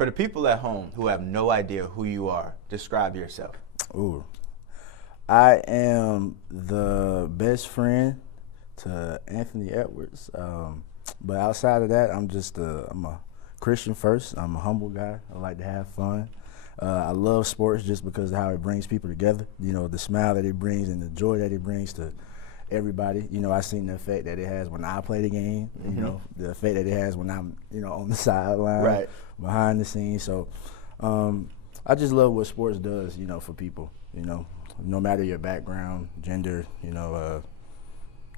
For the people at home who have no idea who you are, describe yourself. Ooh. I am the best friend to Anthony Edwards. But outside of that, I'm a Christian first. I'm a humble guy. I like to have fun. I love sports just because of how it brings people together. You know, the smile that it brings and the joy that it brings to everybody. You know, I've seen the effect that it has when I play the game, you know, the effect that it has when I'm, you know, on the sideline, behind the scenes. So I just love what sports does, you know, for people, you know, no matter your background, gender, you know,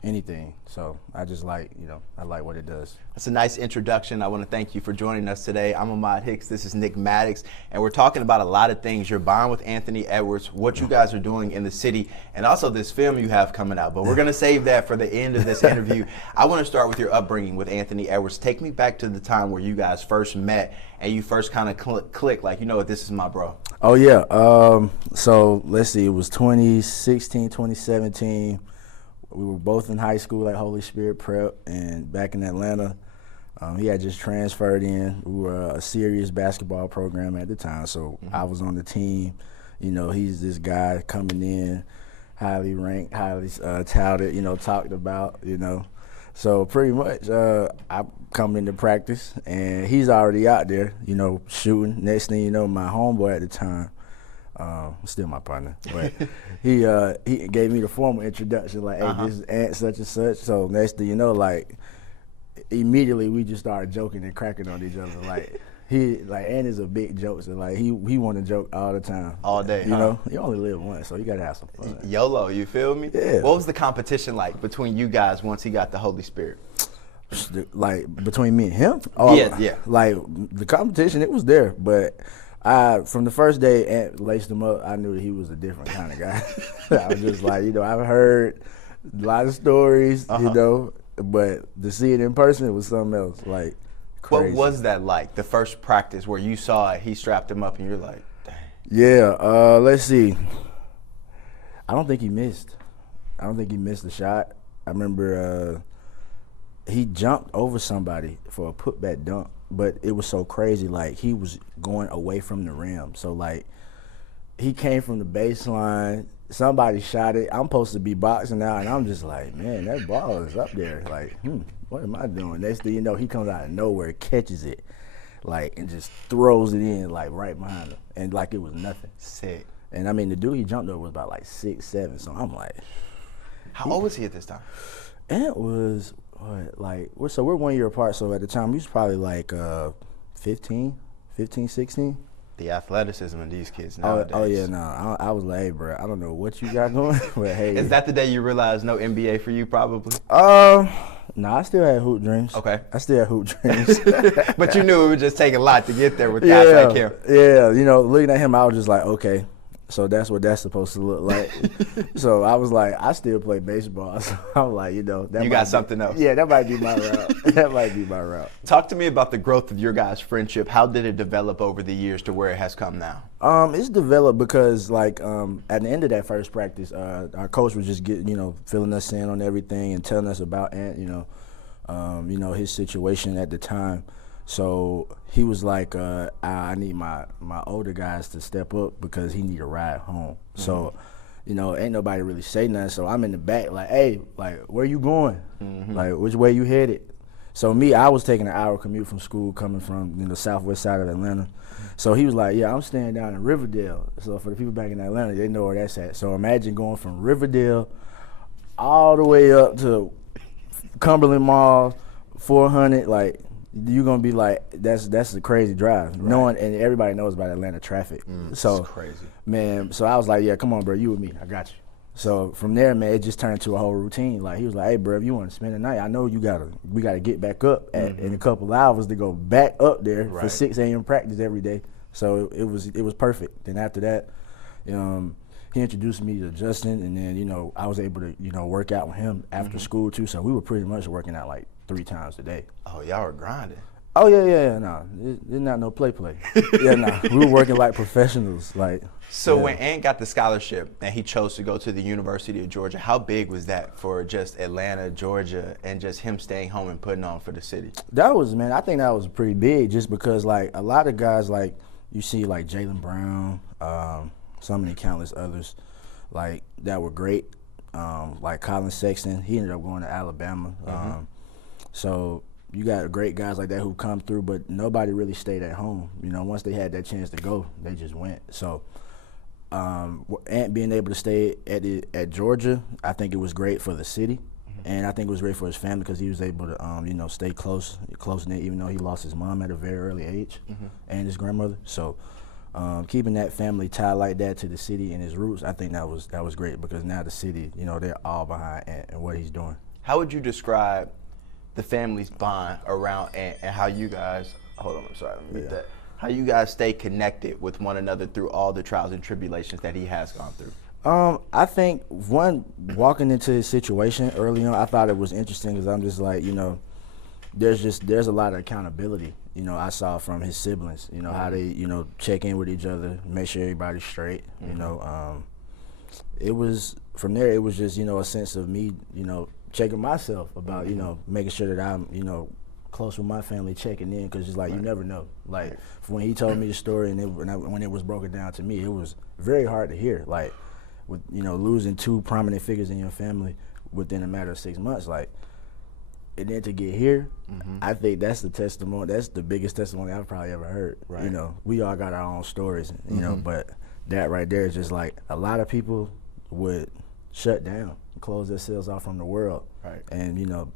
anything. So I just like, you know, I like what it does. That's a nice introduction. I want to thank you for joining us today. I'm Ahmad Hicks. This is Nick Maddox, and we're talking about a lot of things. Your bond with Anthony Edwards, what you guys are doing in the city, and also this film you have coming out. But we're going to save that for the end of this interview. I want to start with your upbringing with Anthony Edwards. Take me back to the time where you guys first met and you first kind of clicked, like, you know what, this is my bro. Oh, yeah. So let's see. It was 2016, 2017. We were both in high school at Holy Spirit Prep, and back in Atlanta, he had just transferred in. We were a serious basketball program at the time, so I was on the team. You know, he's this guy coming in, highly ranked, highly touted, you know, talked about, you know. So pretty much I come into practice, and he's already out there, you know, shooting. Next thing you know, my homeboy at the time, still my partner, but he gave me the formal introduction, like, hey, this is Ant such and such. So next thing you know, like, immediately we just started joking and cracking on each other. Like, Ant is a big joker. Like, he want to joke all the time. All day, you know? You only live once, so you got to have some fun. YOLO, you feel me? Yeah. What was the competition like between you guys once he got the Holy Spirit? Like, between me and him? Oh, yeah. Like, the competition, it was there, but from the first day Ant laced him up, I knew that he was a different kind of guy. I was just like, you know, I've heard a lot of stories, you know, but to see it in person, it was something else, like, crazy. What was that like, the first practice where you saw it, he strapped him up, and you're like, dang. Yeah, let's see. I don't think he missed. I don't think he missed the shot. I remember he jumped over somebody for a putback dunk, but it was so crazy. Like, he was going away from the rim. So, like, he came from the baseline. Somebody shot it. I'm supposed to be boxing out, and I'm just like, man, that ball is up there. Like, what am I doing? Next thing you know, he comes out of nowhere, catches it, like, and just throws it in, like, right behind him. And, like, it was nothing. Sick. And, I mean, the dude he jumped over was about, like, 6'7". So I'm like. How old was he at this time? Ant was, we're 1 year apart, so at the time he was probably like 15, 16. The athleticism in these kids nowadays. Oh yeah, no, I was like, hey, bro, I don't know what you got going, but hey. Is that the day you realized no NBA for you, probably? No, I still had hoop dreams. Okay. I still had hoop dreams. But you knew it would just take a lot to get there with guys like him. Yeah, you know, looking at him, I was just like, okay. So that's what that's supposed to look like. So I was like, I still play baseball. So I'm like, you know. You got something else. Yeah, that might be my route. That might be my route. Talk to me about the growth of your guys' friendship. How did it develop over the years to where it has come now? It's developed because, like, at the end of that first practice, our coach was just filling us in on everything and telling us about Ant, you know, his situation at the time. So he was like, I need my older guys to step up because he need a ride home. So, you know, ain't nobody really say nothing. So I'm in the back like, hey, like, where you going? Like, which way you headed? So me, I was taking an hour commute from school coming from the southwest side of Atlanta. So he was like, yeah, I'm staying down in Riverdale. So for the people back in Atlanta, they know where that's at. So imagine going from Riverdale all the way up to Cumberland Mall, 400, like, you're gonna be like, that's a crazy drive. Right. Knowing, and everybody knows about Atlanta traffic. So it's crazy. Man, so I was like, yeah, come on, bro, you with me, I got you. So from there, man, it just turned into a whole routine. Like, he was like, hey, bro, if you want to spend the night, I know we gotta get back up in a couple of hours to go back up there for 6 a.m. practice every day. So it was perfect. Then after that, he introduced me to Justin, and then, you know, I was able to, you know, work out with him after school too. So we were pretty much working out like 3 times a day. Oh, y'all were grinding. Oh yeah. No, it's not no play. Yeah, no, we were working like professionals. Like, So yeah. when Ant got the scholarship and he chose to go to the University of Georgia, how big was that for just Atlanta, Georgia, and just him staying home and putting on for the city? That was, man, I think that was pretty big just because, like, a lot of guys, like, you see, like, Jaylen Brown, so many countless others, like, that were great. Like Colin Sexton, he ended up going to Alabama. So you got great guys like that who come through, but nobody really stayed at home. You know, once they had that chance to go, they just went. So Ant being able to stay at Georgia, I think it was great for the city. And I think it was great for his family because he was able to, you know, stay close knit, even though he lost his mom at a very early age and his grandmother. So keeping that family tie like that to the city and his roots, I think that was great because now the city, you know, they're all behind Ant and what he's doing. How would you describe the family's bond around Ant and how you guys, hold on, I'm sorry, let me read that. How you guys stay connected with one another through all the trials and tribulations that he has gone through? I think walking into his situation early on, I thought it was interesting because I'm just like, you know, there's a lot of accountability, you know, I saw from his siblings, you know, how they, you know, check in with each other, make sure everybody's straight, you know. It was, from there, it was just, you know, a sense of me, you know, checking myself about, you know, making sure that I'm, you know, close with my family, checking in, because it's like you never know. Like when he told me the story and when it was broken down to me, it was very hard to hear. Like, with, you know, losing two prominent figures in your family within a matter of 6 months, like, and then to get here, I think that's the testimony. That's the biggest testimony I've probably ever heard. Right. You know, we all got our own stories, you know, but that right there is just like a lot of people would shut down, close themselves off from the world, and, you know,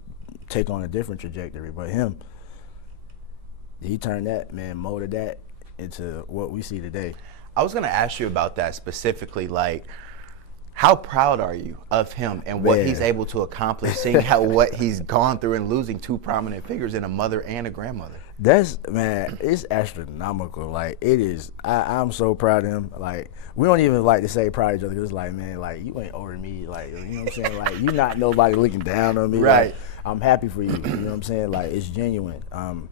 take on a different trajectory. But him, he turned that, man, molded that into what we see today. I was going to ask you about that specifically, like, how proud are you of him and what he's able to accomplish, seeing what he's gone through and losing two prominent figures in a mother and a grandmother? That's, man, it's astronomical. Like, it is. I'm so proud of him. Like, we don't even like to say proud of each other because it's like, man, like, you ain't older than me. Like, you know what I'm saying? Like, you not nobody looking down on me. Right. Like, I'm happy for you. You know what I'm saying? Like, it's genuine. I'm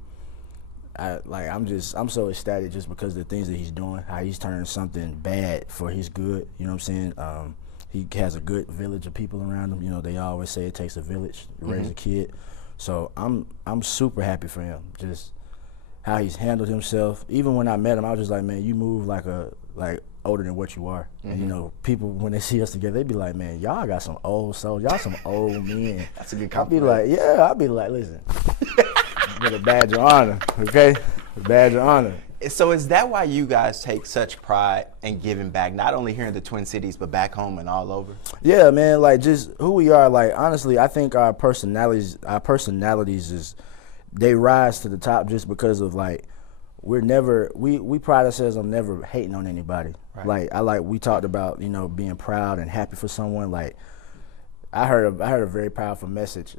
so ecstatic just because of the things that he's doing, how he's turning something bad for his good. You know what I'm saying? He has a good village of people around him. You know, they always say it takes a village to raise a kid. So I'm super happy for him. Just how he's handled himself. Even when I met him, I was just like, man, you move like older than what you are. And, you know, people, when they see us together, they be like, man, y'all got some old souls. Y'all some old men. That's a good I'll be compliment. like, yeah. I'll be like, listen, get a badge of honor, okay? A badge of honor. So is that why you guys take such pride in giving back, not only here in the Twin Cities, but back home and all over? Yeah, man, like, just who we are. Like, honestly, I think our personalities is, they rise to the top just because of, like, we pride ourselves on never hating on anybody. Right. Like, we talked about, you know, being proud and happy for someone. Like, I heard a very powerful message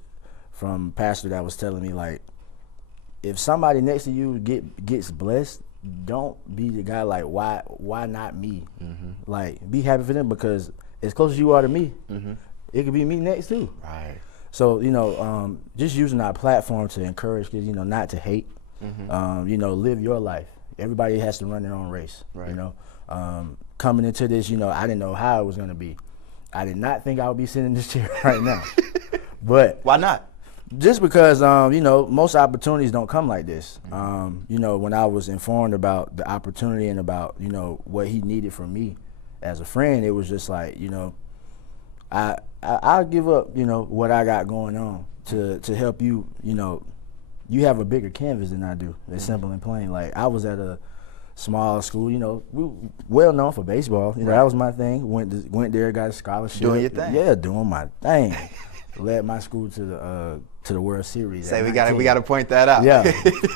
from a pastor that was telling me, like, if somebody next to you gets blessed, don't be the guy like, why not me? Like, be happy for them because as close as you are to me, it could be me next too. Right. So, you know, just using our platform to encourage kids, you know, not to hate, you know, live your life. Everybody has to run their own race, you know. Coming into this, you know, I didn't know how it was going to be. I did not think I would be sitting in this chair right now. But why not? Just because, you know, most opportunities don't come like this. You know, when I was informed about the opportunity and about, you know, what he needed from me as a friend, it was just like, you know, I'll give up, you know, what I got going on to help you. You know, you have a bigger canvas than I do. It's simple and plain. Like, I was at a small school, you know, we well known for baseball. You know, that was my thing. Went there, got a scholarship. Doing your thing. Yeah, doing my thing. Led my school to the World Series. Say we got to point that out. Yeah.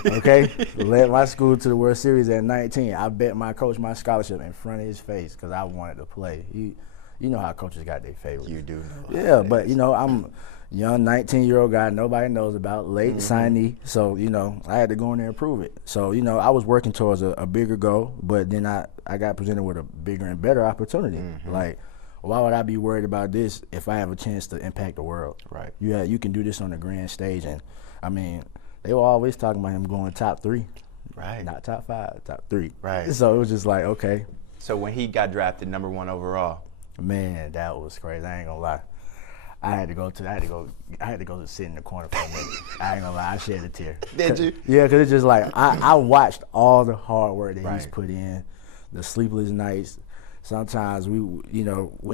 Okay. Led my school to the World Series at 19. I bet my coach my scholarship in front of his face because I wanted to play. You know how coaches got their favorites. You do. Yeah, but you know, I'm a young 19-year-old guy nobody knows about, late signee. So, you know, I had to go in there and prove it. So, you know, I was working towards a bigger goal, but then I got presented with a bigger and better opportunity. Like, why would I be worried about this if I have a chance to impact the world? Right. You can do this on the grand stage, and I mean, they were always talking about him going top 3. Right. Not top 5, top 3. Right. So it was just like, okay. So when he got drafted number 1 overall, man, that was crazy. I ain't gonna lie. I had to go sit in the corner for a minute. I ain't gonna lie, I shed a tear. Did you? Yeah, because it's just like I watched all the hard work that he's Right. put in, the sleepless nights. Sometimes we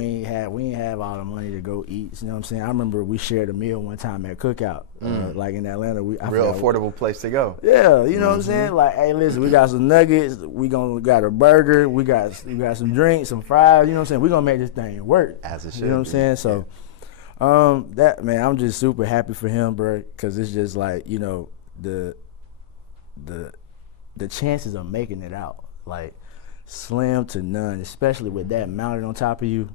ain't have all the money to go eat. You know what I'm saying? I remember we shared a meal one time at Cookout, like in Atlanta. Real affordable place to go. Yeah, you know what I'm saying? Like, hey, listen, we got some nuggets. We got a burger. We got some drinks, some fries. You know what I'm saying? We gonna make this thing work. As it should. You know what I'm saying? So, that man, I'm just super happy for him, bro, because it's just like, you know, the chances of making it out, like, slim to none, especially with that mounted on top of you.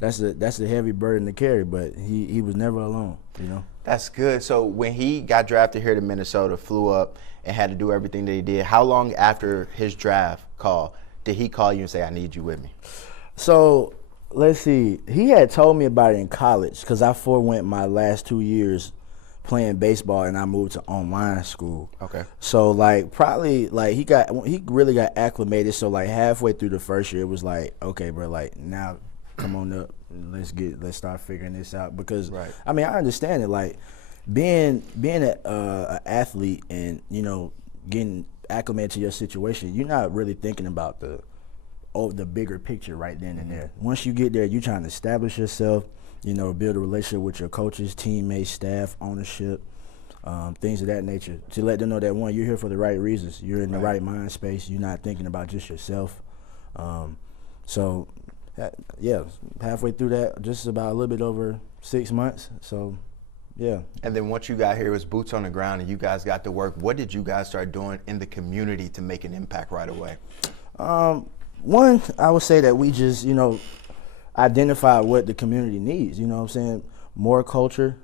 That's a heavy burden to carry, but he was never alone, you know. That's good. So when he got drafted here to Minnesota, flew up and had to do everything that he did, how long after his draft call did he call you and say, I need you with me? So let's see. He had told me about it in college because I forewent my last 2 years playing baseball and I moved to online school. Okay. So like probably like he really got acclimated. So like halfway through the first year, it was like, okay, bro, like now come on up, let's start figuring this out. Because right. I mean, I understand it. Like being an athlete and, you know, getting acclimated to your situation, you're not really thinking about the bigger picture right then and there. Once you get there, you're trying to establish yourself, you know, build a relationship with your coaches, teammates, staff, ownership, things of that nature, to let them know that, one, you're here for the right reasons. You're in the right mind space. You're not thinking about just yourself. So, yeah, halfway through that, just about a little bit over 6 months. So, yeah. And then once you got here, it was boots on the ground and you guys got to work. What did you guys start doing in the community to make an impact right away? One, I would say that we just, you know, identify what the community needs. You know what I'm saying? More culture,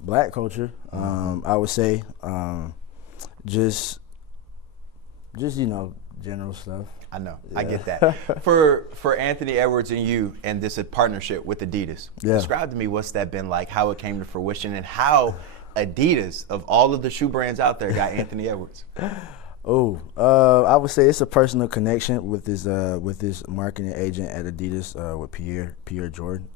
black culture. I would say, just you know, general stuff. I know. Yeah. I get that. For Anthony Edwards and you and this partnership with Adidas, describe to me what's that been like, how it came to fruition, and how Adidas, of all of the shoe brands out there, got Anthony Edwards. I would say it's a personal connection with his marketing agent at Adidas, with Pierre Jordan.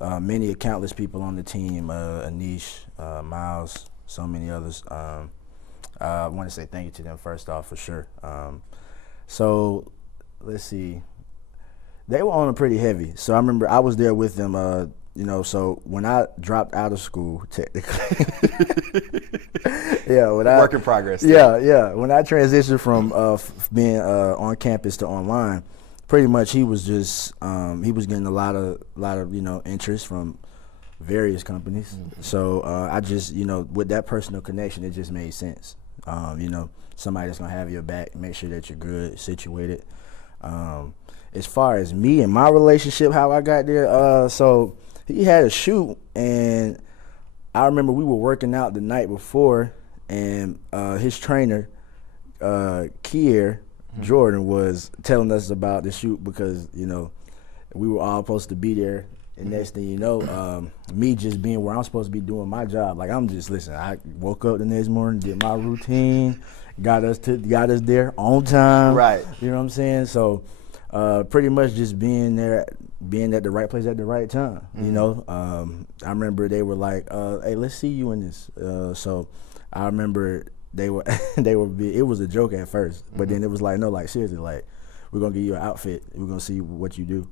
Many countless people on the team, Anish, Miles, so many others. I want to say thank you to them first off, for sure. So let's see. They were on a pretty heavy. So I remember I was there with them. You know, so when I dropped out of school, technically, work in progress. Yeah. When I transitioned from being on campus to online, pretty much he was just he was getting a lot of you know, interest from various companies. So I just, you know, with that personal connection, it just made sense. You know, somebody that's gonna have your back, make sure that you're good, situated. As far as me and my relationship, how I got there, so. He had a shoot, and I remember we were working out the night before, and his trainer, Kier Jordan, was telling us about the shoot because, you know, we were all supposed to be there. And next thing you know, me just being where I'm supposed to be doing my job, like I'm just, listen, I woke up the next morning, did my routine, got us there on time. Right. You know what I'm saying? So pretty much just being at the right place at the right time, you know. I remember they were like, hey, let's see you in this. So I remember they were it was a joke at first, but then it was like, no, like seriously, like we're gonna give you an outfit, we're gonna see what you do.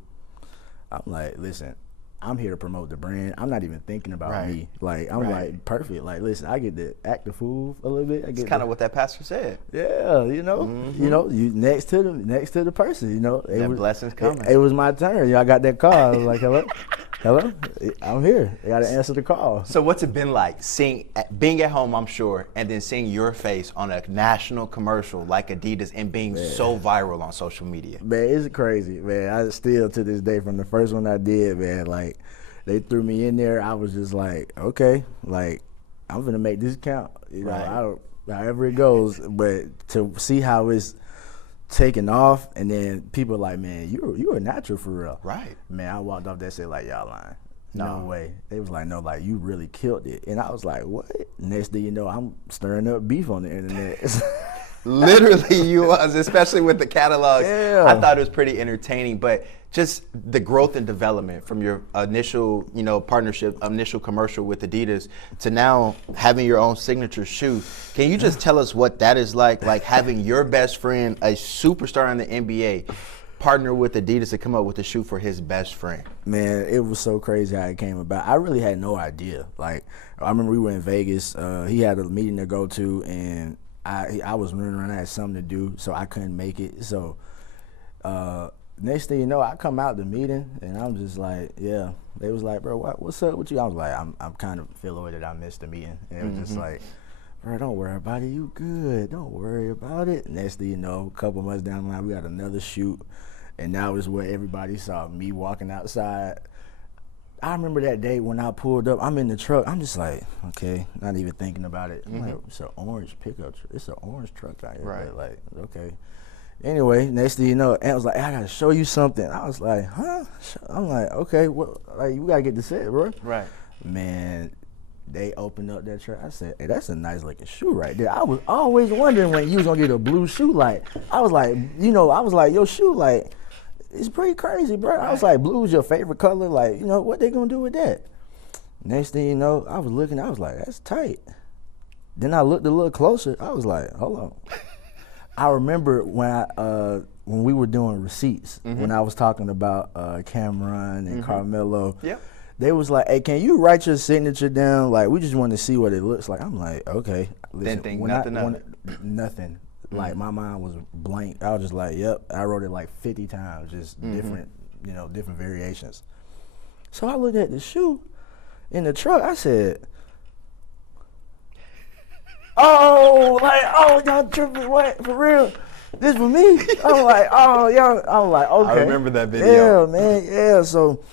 I'm like, listen, I'm here to promote the brand. I'm not even thinking about me. Like, I'm like, perfect. Like, listen, I get to act the fool a little bit. It's kind of what that pastor said. Yeah, you know, you next to the person, you know. That blessing's coming. It was my turn. You know, I got that call. I was like, hello, I'm here. I got to answer the call. So what's it been like being at home, I'm sure, and then seeing your face on a national commercial like Adidas and being so viral on social media? Man, it's crazy, man. I still, to this day, from the first one I did, man, like, they threw me in there. I was just like, okay, like, I'm going to make this count. You know, however it goes. But to see how it's taking off, and then people are like, man, you're a natural for real. Right. Man, I walked off that set like, y'all lying. No way. They was like, no, like, you really killed it. And I was like, what? Next thing you know, I'm stirring up beef on the internet. Literally, you was, especially with the catalogs. Yeah. I thought it was pretty entertaining, but just the growth and development from your initial, partnership, initial commercial with Adidas to now having your own signature shoe. Can you just tell us what that is like having your best friend, a superstar in the NBA, partner with Adidas to come up with a shoe for his best friend? Man, it was so crazy how it came about. I really had no idea. Like, I remember we were in Vegas. He had a meeting to go to, and I was running around. I had something to do, so I couldn't make it. So next thing you know, I come out the meeting, and I'm just like, yeah. They was like, bro, what's up with you? I was like, I'm kind of feel the way that I missed the meeting. And it was just like, bro, don't worry about it. You good. Don't worry about it. Next thing you know, a couple months down the line, we got another shoot, and now is where everybody saw me walking outside. I remember that day when I pulled up, I'm in the truck. I'm just like, okay, not even thinking about it. I'm like, it's an orange pickup truck. It's an orange truck out here. Right. Like, okay. Anyway, next thing you know, Ant was like, hey, I got to show you something. I was like, huh? I'm like, okay, well, like, you got to get the set, bro. Right. Man, they opened up that truck. I said, hey, that's a nice looking shoe right there. I was always wondering when you was going to get a blue shoe. Like, I was like, your shoe, like, it's pretty crazy, bro. I was like, blue is your favorite color. Like, what they gonna do with that? Next thing you know, I was looking, I was like, that's tight. Then I looked a little closer. I was like, hold on. I remember when we were doing receipts, when I was talking about Cameron and Carmelo. Yep. They was like, hey, can you write your signature down? Like, we just want to see what it looks like. I'm like, okay. Listen, Didn't think nothing of it. Nothing. Like, my mind was blank. I was just like, yep. I wrote it like 50 times, just different, different variations. So I looked at the shoe in the truck. I said, y'all tripping? What? For real? This for me? I'm like, y'all. I'm like, okay. I remember that video. Yeah, man. Yeah. So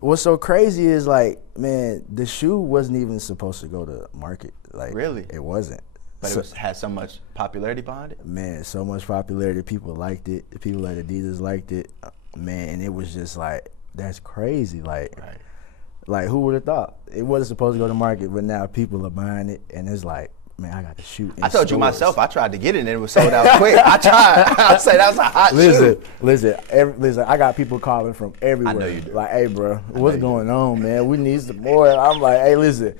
what's so crazy is, like, man, the shoe wasn't even supposed to go to market. Like, really? It wasn't. But it had so much popularity behind it? Man, so much popularity. People liked it. The people at Adidas liked it. Man, and it was just like, that's crazy. Like, right. Like, who would have thought? It wasn't supposed to go to market, but now people are buying it, and it's like, man, I got to shoot in I told you stores. myself, I tried to get it, and it was sold out quick. I tried. I said that was a hot shoe. Listen, I got people calling from everywhere. I know you do. Like, hey, bro, what's going on, man? We need some more. I'm like, hey, listen.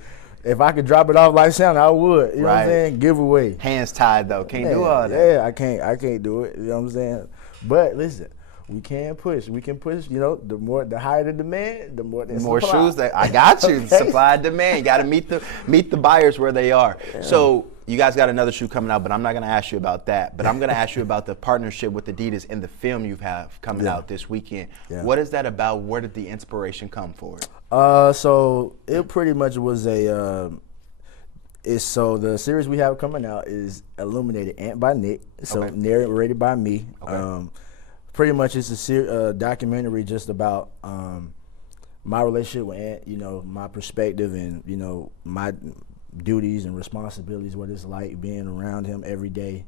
If I could drop it off like sound, I would. You know what I'm saying? Giveaway. Hands tied though. Can't do all that. Yeah, I can't do it. You know what I'm saying? But listen, we can push. We can push, the higher the demand, the more more shoes that I got you. Okay. Supply and demand. You gotta meet the buyers where they are. Yeah. So you guys got another shoe coming out, but I'm not gonna ask you about that. But I'm gonna ask you about the partnership with Adidas and the film you have coming out this weekend. Yeah. What is that about? Where did the inspiration come for it? So it pretty much was so the series we have coming out is Illuminated Ant by Nick, so narrated by me. Okay. Pretty much it's a documentary just about my relationship with Ant, my perspective and, my duties and responsibilities, what it's like being around him every day,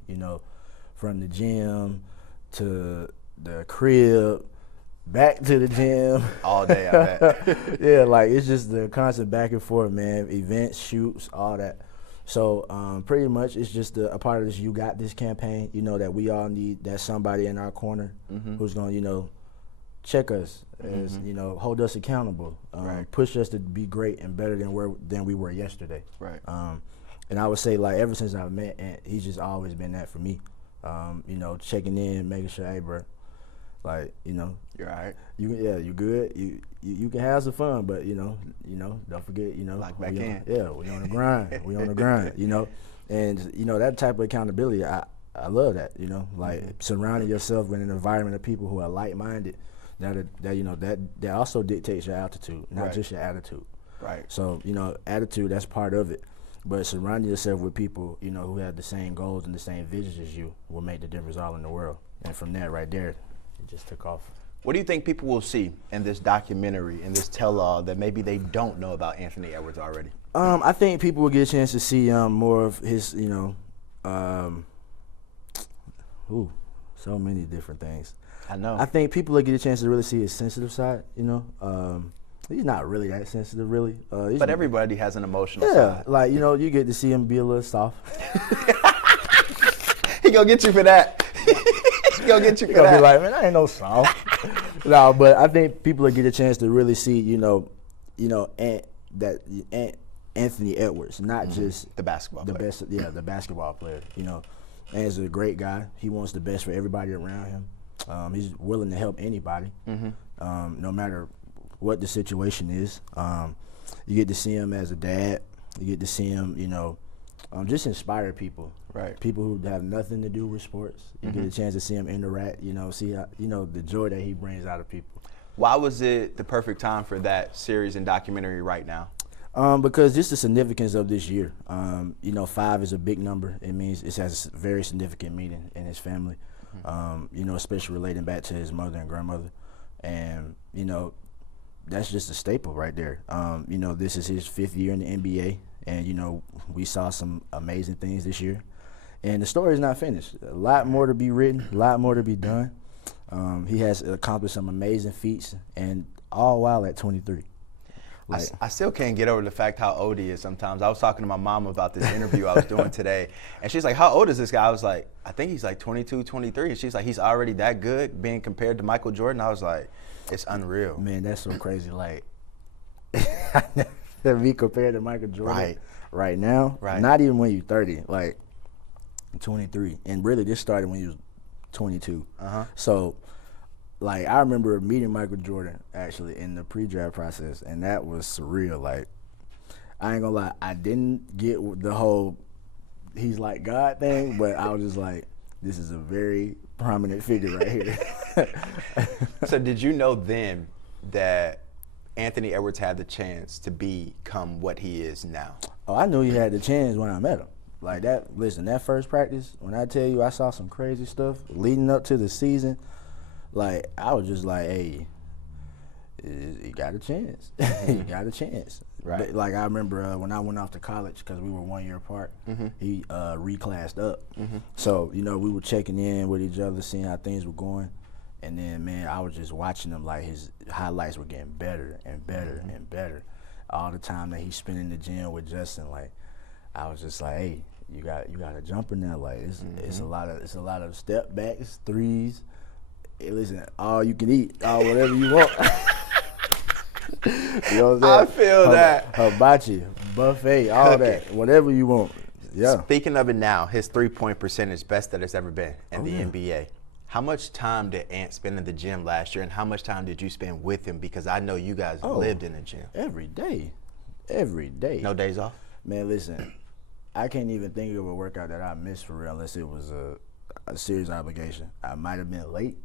from the gym to the crib, back to the gym. All day, I bet. Yeah, like, it's just the constant back and forth, man. Events, shoots, all that. So pretty much it's just a part of this You Got This campaign, that we all need that somebody in our corner who's going to, check us, as, hold us accountable, push us to be great and better than we were yesterday. Right. And I would say, like, ever since I've met Ant, he's just always been that for me. Checking in, making sure, hey, bro, like, you're all right. You good. You can have some fun, but don't forget, lock back in. Yeah, we on the grind. We on the grind. And that type of accountability, I love that. Like surrounding yourself in an environment of people who are like-minded. That also dictates your altitude, not just your attitude. Right. So attitude, that's part of it. But surrounding yourself with people who have the same goals and the same visions as you will make the difference all in the world. And from there, right there, it just took off. What do you think people will see in this documentary, in this tell-all, that maybe they don't know about Anthony Edwards already? I think people will get a chance to see more of his, so many different things. I know. I think people will get a chance to really see his sensitive side, He's not really that sensitive, really. But everybody has an emotional yeah, side. like, you know, you get to see him be a little soft. He gonna get you for that. He gonna get you for He gonna that. be like, man, I ain't no soft. No, but I think people will get a chance to really see, Anthony Edwards, not just The basketball the player. best, the basketball player. You know, Ant's a great guy. He wants the best for everybody around him. He's willing to help anybody, no matter what the situation is. You get to see him as a dad. You get to see him, just inspire people. Right. People who have nothing to do with sports. You get a chance to see him interact. See how, the joy that he brings out of people. Why was it the perfect time for that series and documentary right now? Because just the significance of this year. 5 is a big number. It means it has a very significant meaning in his family. Especially relating back to his mother and grandmother. And, that's just a staple right there. This is his 5th year in the NBA. And, we saw some amazing things this year. And the story is not finished. A lot more to be written, a lot more to be done. He has accomplished some amazing feats, and all while at 23. I still can't get over the fact how old he is sometimes. I was talking to my mom about this interview I was doing today, and she's like, how old is this guy? I was like, I think he's like 22, 23. And she's like, he's already that good being compared to Michael Jordan? I was like, it's unreal. Man, that's so crazy. Like, be compared to Michael Jordan right now, not even when you're 30, like 23. And really, this started when he was 22. So, like, I remember meeting Michael Jordan actually in the pre-draft process, and that was surreal. Like, I ain't gonna lie, I didn't get the whole he's like God thing, but I was just like, this is a very prominent figure right here. So did you know then that Anthony Edwards had the chance to become what he is now? Oh, I knew he had the chance when I met him. Like that, listen, that first practice, when I tell you I saw some crazy stuff leading up to the season, like I was just like, hey, he got a chance. He got a chance. Right. But, like I remember when I went off to college, because we were 1 year apart, he reclassed up. So, we were checking in with each other, seeing how things were going. And then, man, I was just watching him, like his highlights were getting better and better and better. All the time that he spent in the gym with Justin, like, I was just like, hey, you got a jumper now. Like it's a lot of step backs, threes. Hey, listen, all you can eat, whatever you want. You know what I'm saying? I feel that. Hibachi, buffet, all that, whatever you want. Yeah. Speaking of it now, his 3-point percentage best that it's ever been in the NBA. How much time did Ant spend in the gym last year, and how much time did you spend with him? Because I know you guys lived in the gym. Every day. Every day. No days off? Man, listen, I can't even think of a workout that I missed for real unless it was a serious obligation. I might have been late,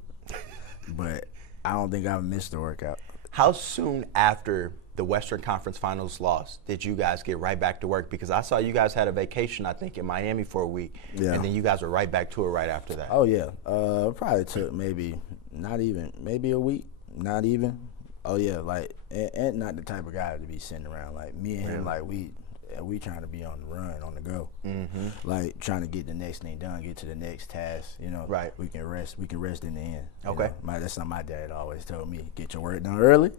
but I don't think I missed the workout. How soon after the Western Conference Finals loss did you guys get right back to work? Because I saw you guys had a vacation, I think, in Miami for a week, and then you guys were right back to it right after that. Oh, yeah. Probably took maybe a week, not even. Oh, yeah, like, and not the type of guy to be sitting around. Like, me and him, like, we trying to be on the run, on the go. Like, trying to get the next thing done, get to the next task, Right. We can rest in the end. Okay. That's something my dad always told me. Get your work done early,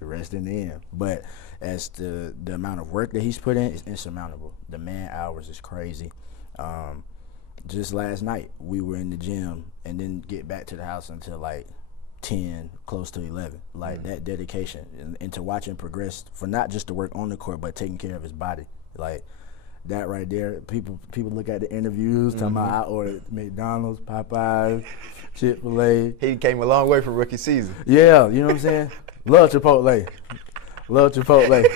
rest in the end. But as the amount of work that he's put in is insurmountable. The man hours is crazy. Just last night, we were in the gym and didn't get back to the house until, like, 10, close to 11. Like that dedication and to watch him progress for not just the work on the court, but taking care of his body. Like that right there. People look at the interviews talking about I ordered McDonald's, Popeyes, Chick-fil-A. He came a long way from rookie season. Yeah, you know what I'm saying? Love Chipotle. Love Chipotle.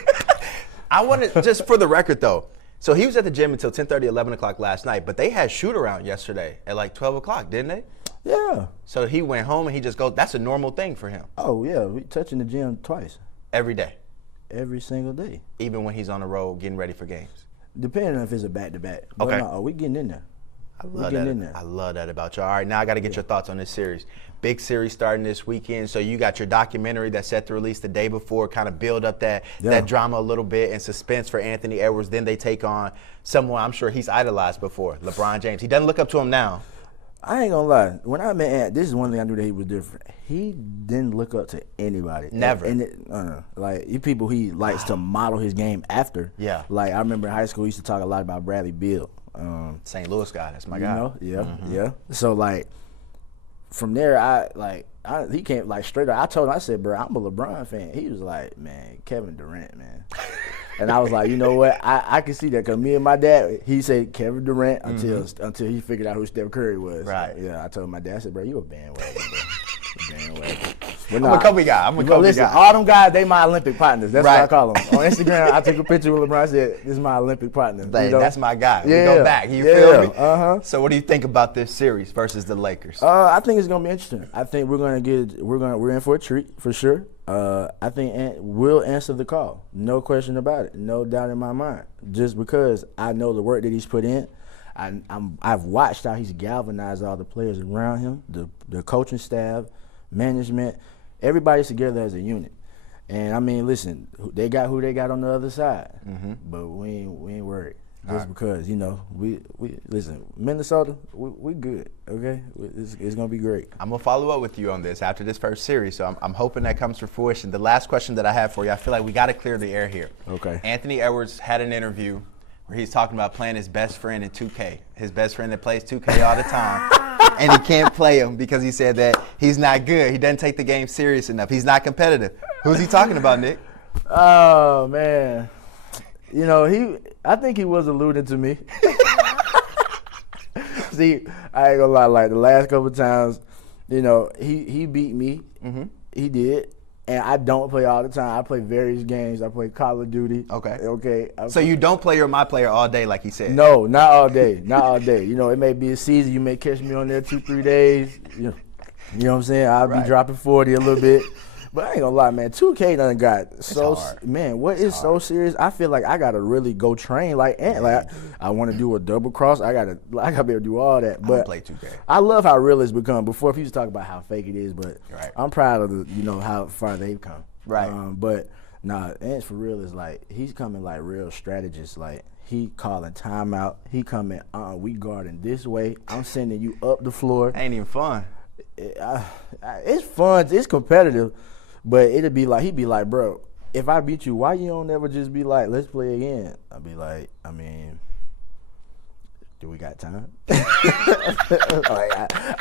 I want to, just for the record though, so he was at the gym until 10:30, 11 o'clock last night, but they had shoot around yesterday at like 12 o'clock, didn't they? Yeah. So he went home and he just goes, that's a normal thing for him. Oh, yeah. We touching the gym twice. Every day. Every single day. Even when he's on the road getting ready for games. Depending on if it's a back-to-back. But Okay. no, we getting in there. I love that about you. All right, now I got to get your thoughts on this series. Big series starting this weekend. So you got your documentary that's set to release the day before, kind of build up that drama a little bit and suspense for Anthony Edwards. Then they take on someone I'm sure he's idolized before, LeBron James. He doesn't look up to him now. I ain't gonna lie. When I met Ant, this is one thing I knew that he was different. He didn't look up to anybody. Never. Like, you people he likes to model his game after. Yeah. Like, I remember in high school, we used to talk a lot about Bradley Beal. St. Louis guy, that's my guy. Yeah. So, like, from there, he came, like, straight up. I told him, I said, bro, I'm a LeBron fan. He was like, man, Kevin Durant, man. And I was like, you know what? I can see that because me and my dad, he said Kevin Durant until he figured out who Steph Curry was. Right. Yeah, I told my dad, I said, bro, you a bandwagon, bro. Bandwagon. I'm a Kobe guy. Listen, all them guys, they my Olympic partners. That's right. what I call them. On Instagram, I took a picture with LeBron. I said, this is my Olympic partner. Like, that's my guy. Yeah. We go back. You feel me? So what do you think about this series versus the Lakers? I think it's gonna be interesting. I think we're in for a treat for sure. I think Ant will answer the call. No question about it. No doubt in my mind. Just because I know the work that he's put in. I've watched how he's galvanized all the players around him, the coaching staff, management. Everybody's together as a unit. And I mean, listen, they got who they got on the other side, but we ain't worried. Just because, you know, we listen, Minnesota, we good, okay? It's gonna be great. I'm gonna follow up with you on this after this first series, so I'm hoping that comes to fruition. The last question that I have for you, I feel like we got to clear the air here. Okay. Anthony Edwards had an interview where he's talking about playing his best friend in 2K, his best friend that plays 2K all the time, and he can't play him because he said that he's not good. He doesn't take the game serious enough. He's not competitive. Who's he talking about, Nick? Oh man, you know I think he was alluding to me. See, I ain't gonna lie. Like the last couple of times, you know, he beat me. He did. And I don't play all the time. I play various games. I play Call of Duty. Okay. So you don't play your My Player all day, like he said? No, not all day. Not all day. You know, it may be a season. You may catch me on there 2-3 days. You know what I'm saying? I'll be dropping 40 a little bit. But I ain't gonna lie, man. 2K done got so man. What is so serious? I feel like I gotta really go train like Ant. Like I want to do a double cross. I gotta be able to do all that. But I play 2K. I love how real it's become. Before people used to talk about how fake it is, but I'm proud of how far they've come. Right. But nah, Ant's for real is like he's coming like real strategist. Like he calling timeout. He coming. We guarding this way. I'm sending you up the floor. Ain't even fun. It's fun. It's competitive. But he'd be like, bro, if I beat you, why you don't ever just be like, let's play again? I'd be like, I mean, do we got time?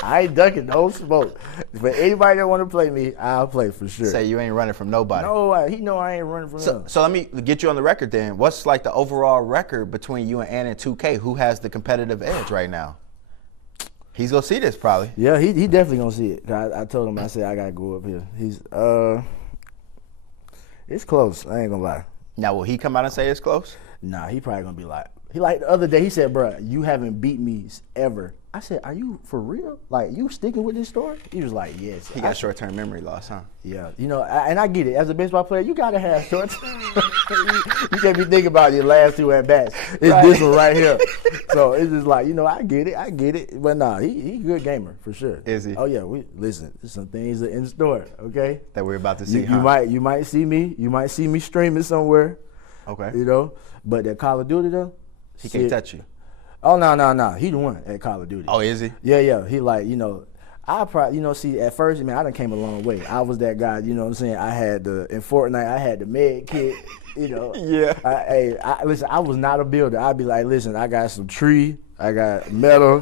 I ain't ducking no smoke. But anybody that want to play me, I'll play for sure. Say you ain't running from nobody. No, he know I ain't running from him. So let me get you on the record then. What's like the overall record between you and Ant and 2K? Who has the competitive edge right now? He's gonna see this probably. Yeah, he definitely gonna see it. I told him, I said I gotta go up here. It's close. I ain't gonna lie. Now will he come out and say it's close? Nah, he probably gonna be like the other day he said, bro, you haven't beat me ever. I said, are you for real? Like you sticking with this story? He was like, yes. He got short-term memory loss, huh? Yeah, you know, and I get it. As a baseball player, you gotta have short. You can't be thinking about your last two at bats. It's this one right here. So it's just like, you know, I get it. But nah, he a good gamer for sure. Is he? Oh yeah, listen. Some things are in store. Okay. That we're about to see. You might see me. You might see me streaming somewhere. Okay. You know, but that Call of Duty though, he can't touch you. Oh no. He the one at Call of Duty. Oh, is he? Yeah. He like, you know, I probably, you know, see at first, man, I done came a long way. I was that guy, you know what I'm saying? I had in Fortnite, I had the med kit, you know. Yeah. Listen, I was not a builder. I'd be like, listen, I got some tree, I got metal,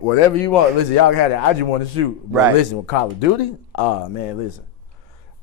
whatever you want. Listen, y'all had it. I just want to shoot. But listen, with Call of Duty, man, listen.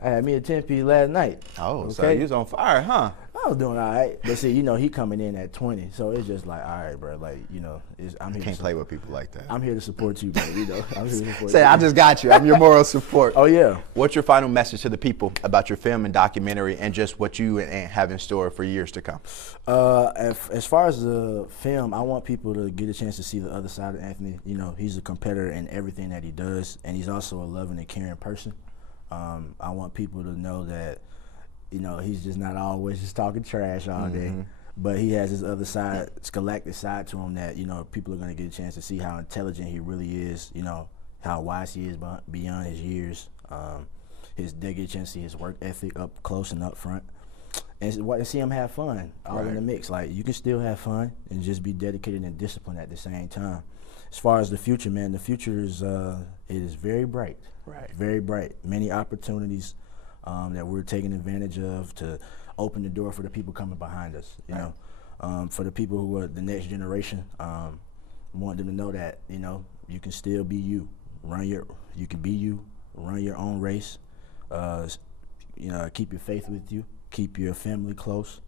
I had me a 10-piece last night. Oh, okay? So you was on fire, huh? I was doing all right, but see, you know, he coming in at 20, so it's just like, all right, bro, like, you know, I'm here. You can't play with people like that. I'm here to support you, bro. You know, I'm here to support Say, you. I just got you. I'm your moral support. Oh yeah. What's your final message to the people about your film and documentary, and just what you and Ant have in store for years to come? As far as the film, I want people to get a chance to see the other side of Anthony. You know, he's a competitor in everything that he does, and he's also a loving and caring person. I want people to know that, you know, he's just not always just talking trash all day, but he has his other side, galactic side to him that, you know, people are going to get a chance to see how intelligent he really is, you know, how wise he is beyond his years. They get a chance to see his work ethic up close and up front, and see him have fun all in the mix. Like, you can still have fun and just be dedicated and disciplined at the same time. as far as the future, man, the future is it is very bright. Right. Very bright. Many opportunities that we're taking advantage of to open the door for the people coming behind us. You know, for the people who are the next generation, want them to know that you can still be you. You can be you. Run your own race. Keep your faith with you. Keep your family close.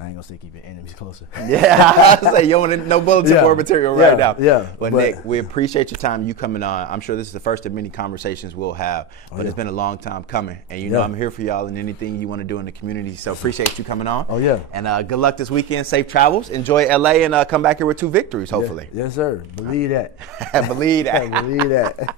I ain't gonna say keep your enemies closer. Yeah, I say you don't want no bulletin board material right now. Yeah, but Nick, we appreciate your time, you coming on. I'm sure this is the first of many conversations we'll have, but it's been a long time coming. And you know I'm here for y'all and anything you want to do in the community. So appreciate you coming on. Oh yeah. And good luck this weekend. Safe travels. Enjoy LA and come back here with 2 victories, hopefully. Yes, sir. Believe that. Believe that. Believe that.